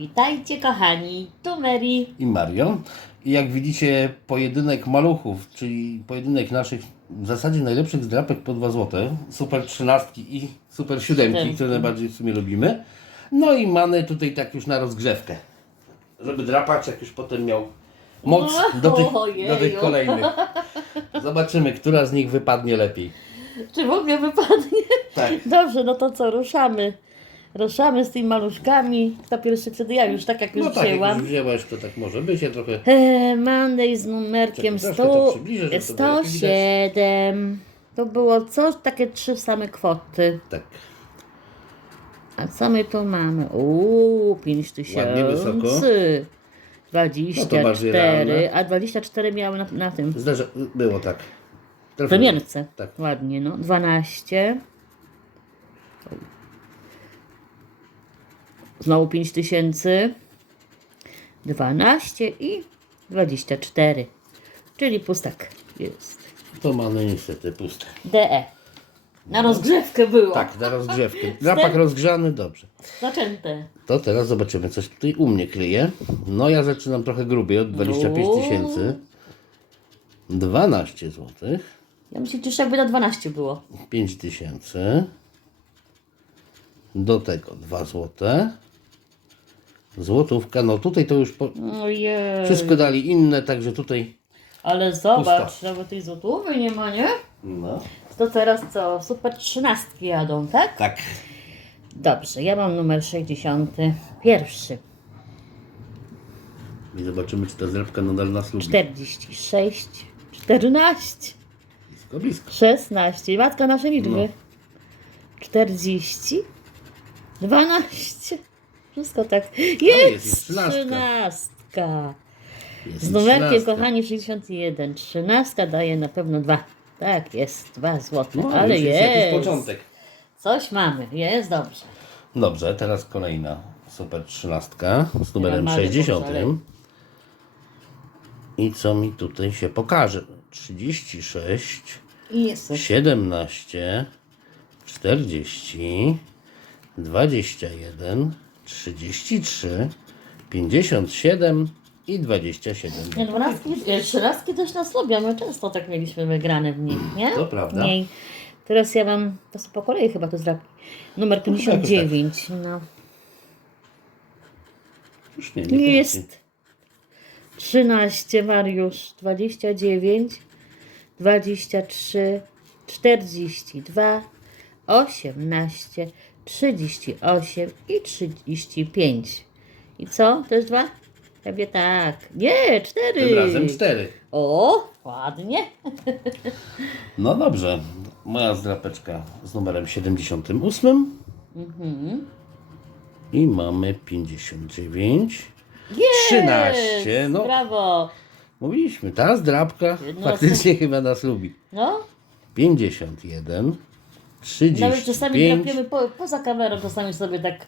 Witajcie kochani, tu Mary. i Mario. I jak widzicie, pojedynek maluchów, czyli pojedynek naszych w zasadzie najlepszych zdrapek po 2 zł, super trzynastki i super siódemki, które najbardziej w sumie lubimy. No i mamy tutaj tak już na rozgrzewkę, żeby drapaczek już potem miał moc do tych, do tych kolejnych. Zobaczymy, która z nich wypadnie lepiej. Czy w ogóle wypadnie? Tak. Dobrze, no to co, ruszamy. Ruszamy z tymi maluszkami. Kto pierwszy wtedy ja już, tak jak już No tak, jak wzięłam. już wzięłaś, to tak może być. Ja trochę E, Monday z numerkiem Czekaj, troszkę to 100, przybliżę, żeby to było lepiej widać. 107. To było coś, takie trzy same kwoty. tak. A co my tu mamy? Uuu, 5 Ładnie wysoko. tysięcy. No to bardziej 24, realne. a 24 miały na, na tym. Zdarza, było tak. W Trafiłem. premierce. Tak. Ładnie, no. 12. Znowu 5 tysięcy. 12 i 24. Czyli pustak jest. To mamy niestety puste. DE. Na rozgrzewkę było. Tak, na rozgrzewkę. Drapak rozgrzany, dobrze. Zaczęte. To teraz zobaczymy, coś tutaj u mnie kryje. No ja zaczynam trochę grubiej, od 25 Uuu. tysięcy. 12 zł. Ja myślę, że już jakby na 12 było. 5 tysięcy. Do tego 2 zł. Złotówka, no tutaj to już po... Ojej. wszystko dali inne, także tutaj Ale zobacz, Pusto. nawet tej złotówy nie ma, nie? no. To teraz co? Super trzynastki jadą, tak? Tak. Dobrze, ja mam numer 61. I zobaczymy, czy ta zrywka nadal nas lubi. 46, 14, Blisko, blisko. 16. Matka nasze liczby. No. 40, 12. Wszystko tak. jest, Jest! jest trzynastka. Jest Z numerkiem, 13. kochani, 61. Trzynastka daje na pewno dwa. Tak, jest, dwa złote. No, ale już jest. jakiś początek. Coś mamy, jest dobrze. Dobrze, teraz kolejna super trzynastka z numerem mamy 60. dobrze, I co mi tutaj się pokaże? 36, I jest. 17, 40, 21, 33, 57 i 27. Nie, dwunastki, e, trzynastki też nas lubią. My często tak mieliśmy wygrane w nich, nie? To prawda. Mniej. Teraz ja mam, to są po kolei chyba to zrobić. Numer 59. No. Już nie, nie Jest. 13 Mariusz, 29, 23, 42, 18, 38 i 35. I co? Też dwa? Pewnie tak. Nie, cztery. Tym razem 4. O, ładnie. No dobrze, moja zdrapeczka z numerem 78. Mhm. I mamy 59. Jest! 13, no. Brawo. Mówiliśmy, ta zdrapka No, faktycznie chyba nas lubi. No, 51, 35. nawet czasami trafiamy po, poza kamerą, czasami sobie tak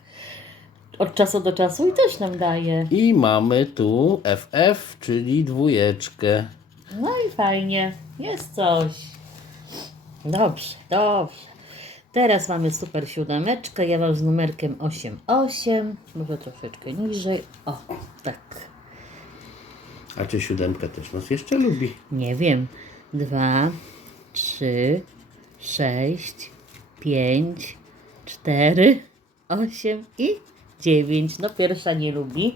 od czasu do czasu i też nam daje. I mamy tu FF, czyli dwójeczkę. No i fajnie, jest coś. Dobrze, dobrze. Teraz mamy super siódemeczkę, ja mam z numerkiem 88, może troszeczkę niżej. O, tak. A czy siódemka też nas jeszcze lubi? Nie wiem. Dwa, trzy, sześć, pięć, cztery, osiem i dziewięć. No pierwsza nie lubi.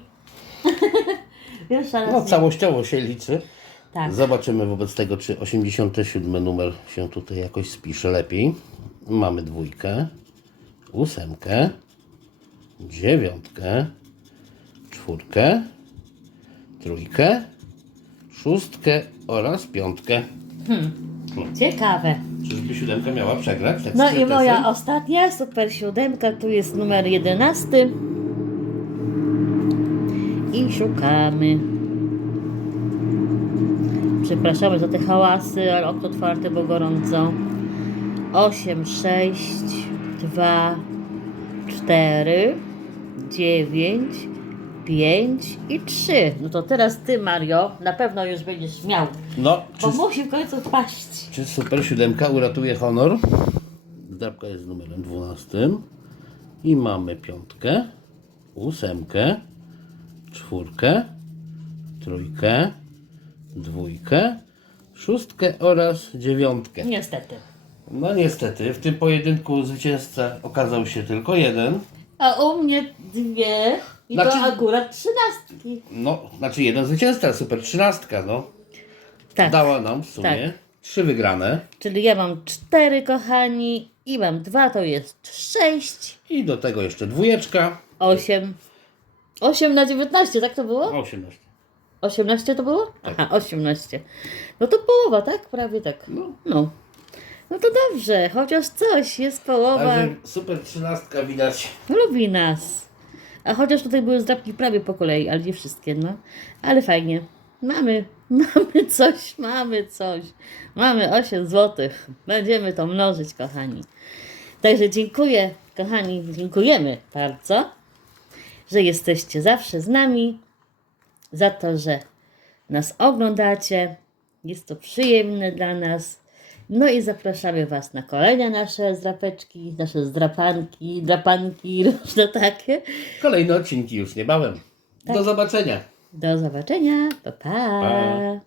pierwsza nas No nie... całościowo się liczy. Tak. Zobaczymy wobec tego, czy 87 numer się tutaj jakoś spisze lepiej. Mamy dwójkę, ósemkę, dziewiątkę, czwórkę, trójkę, szóstkę oraz piątkę. Ciekawe. Czyżby siódemka miała przegrać? Tak No i moja ostatnia, super siódemka, tu jest numer jedenasty. I szukamy. Przepraszamy za te hałasy, ale okno otwarte, bo gorąco. 8, 6, 2, 4, 9, 5 i 3. No to teraz ty, Mario, na pewno już będziesz miał. No, czy, Bo musi w końcu wpaść. czy super siódemka uratuje honor? Drapka jest numerem 12. I mamy piątkę, ósemkę, czwórkę, trójkę, dwójkę, szóstkę oraz dziewiątkę. Niestety. No niestety, w tym pojedynku zwycięzca okazał się tylko jeden. A u mnie dwie i Znaczy- to akurat trzynastki. No, znaczy jeden zwycięzca, super trzynastka, no. Tak. Dała nam w sumie Tak. trzy wygrane. Czyli ja mam cztery, kochani, i mam dwa, to jest sześć, I do tego jeszcze dwójeczka. osiem. Osiem na dziewiętnaście, tak to było? 18. 18 to było? Aha, 18. No to połowa, tak? Prawie tak. No. No. No to dobrze, chociaż coś, jest połowa. Także super trzynastka widać. Lubi nas. A chociaż tutaj były zdrapki prawie po kolei, ale nie wszystkie, no. Ale fajnie. Mamy, mamy coś, mamy coś. Mamy 8 złotych. Będziemy to mnożyć, kochani. Także dziękuję, kochani, dziękujemy bardzo, że jesteście zawsze z nami, za to, że nas oglądacie. Jest to przyjemne dla nas. No i zapraszamy Was na kolejne nasze zdrapeczki, nasze zdrapanki, drapanki, różne takie. Kolejne odcinki już niebawem. Do zobaczenia. Do zobaczenia. Pa, pa. Pa.